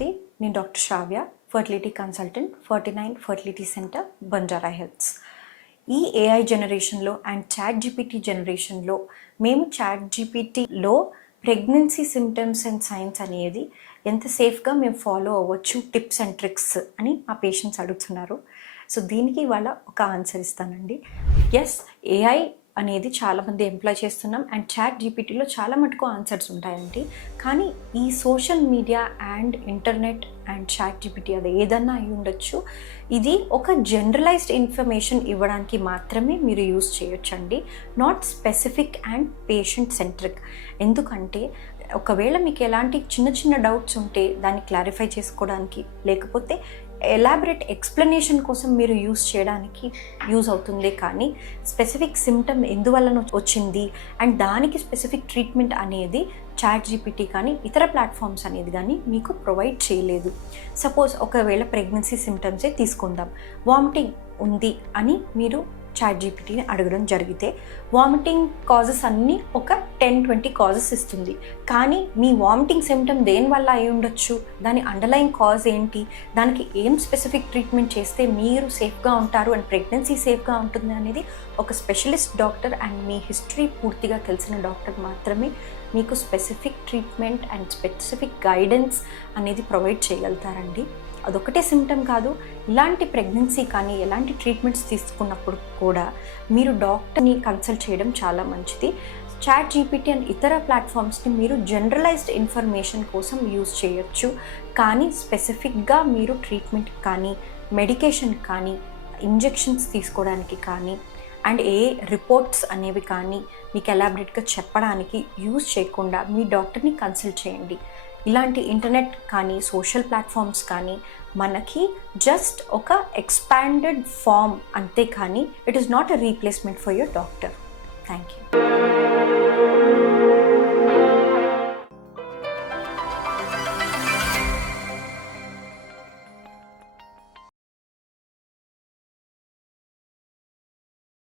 నమస్తే, నేను doctor Shravya, fertility consultant, 49 fertility centre, Banjara Hills. ఈ ఏఐ జనరేషన్లో అండ్ చాట్ జీపీటీ జనరేషన్లో మేము చాట్ జీపీటీలో ప్రెగ్నెన్సీ సిమ్టమ్స్ అండ్ సైన్స్ అనేది ఎంత సేఫ్గా మేము ఫాలో అవ్వచ్చు, టిప్స్ అండ్ ట్రిక్స్ అని మా పేషెంట్స్ అడుగుతున్నారు. సో దీనికి ఇవాళ ఒక ఆన్సర్ ఇస్తానండి. ఎస్, ఏఐ అనేది చాలామంది ఎంప్లాయ్ చేస్తున్నాం అండ్ చాట్ జీపీటీలో చాలా మటుకు ఆన్సర్స్ ఉంటాయండి. కానీ ఈ social media and internet and chat GPT అది ఏదన్నా అయి ఉండొచ్చు. ఇది ఒక జనరలైజ్డ్ ఇన్ఫర్మేషన్ ఇవ్వడానికి మాత్రమే మీరు యూజ్ చేయొచ్చండి, not specific and patient centric. ఎందుకంటే ఒకవేళ మీకు ఎలాంటి చిన్న చిన్న డౌట్స్ ఉంటే దాన్ని క్లారిఫై చేసుకోవడానికి, లేకపోతే ఎలాబరేట్ ఎక్స్ప్లెనేషన్ కోసం మీరు యూజ్ చేయడానికి యూజ్ అవుతుంది. కానీ స్పెసిఫిక్ సిమ్టమ్ ఎందువల్ల వచ్చింది అండ్ దానికి స్పెసిఫిక్ ట్రీట్మెంట్ అనేది చాట్ జీపీటీ కానీ ఇతర ప్లాట్ఫామ్స్ అనేది కానీ మీకు ప్రొవైడ్ చేయలేదు. సపోజ్ ఒకవేళ ప్రెగ్నెన్సీ సిమ్టమ్సే తీసుకుందాం, వామిటింగ్ ఉంది అని మీరు చాట్ జీపీటీని అడగడం జరిగితే వామిటింగ్ కాజెస్ అన్నీ ఒక 10-20 కాజెస్ ఇస్తుంది. కానీ మీ వామిటింగ్ సిమ్టమ్ దేనివల్ల అయి ఉండొచ్చు, దాని అండర్లైన్ కాజ్ ఏంటి, దానికి ఏం స్పెసిఫిక్ ట్రీట్మెంట్ చేస్తే మీరు సేఫ్గా ఉంటారు అండ్ ప్రెగ్నెన్సీ సేఫ్గా ఉంటుంది అనేది ఒక specialist doctor and me history పూర్తిగా తెలిసిన డాక్టర్ మాత్రమే మీకు specific treatment and specific guidance అనేది ప్రొవైడ్ చేయగలుగుతారండి. అదొకటే సిమ్టమ్ కాదు, ఇలాంటి ప్రెగ్నెన్సీ కానీ ఎలాంటి ట్రీట్మెంట్స్ తీసుకున్నప్పుడు కూడా మీరు డాక్టర్ని కన్సల్ట్ చేయడం చాలా మంచిది. చాట్ జీపీటీ అండ్ ఇతర ప్లాట్ఫామ్స్ని మీరు జనరలైజ్డ్ ఇన్ఫర్మేషన్ కోసం యూజ్ చేయొచ్చు. కానీ స్పెసిఫిక్గా మీరు ట్రీట్మెంట్ కానీ, మెడికేషన్ కానీ, ఇంజెక్షన్స్ తీసుకోవడానికి కానీ అండ్ ఏ రిపోర్ట్స్ అనేవి కానీ మీకు ఎలాబరేట్గా చెప్పడానికి యూజ్ చేయకుండా మీ డాక్టర్ని కన్సల్ట్ చేయండి. ఇలాంటి ఇంటర్నెట్ కానీ సోషల్ ప్లాట్ఫామ్స్ కానీ మనకి జస్ట్ ఒక ఎక్స్పాండెడ్ ఫామ్ అంతే, కానీ it is not a replacement for your doctor. Thank you.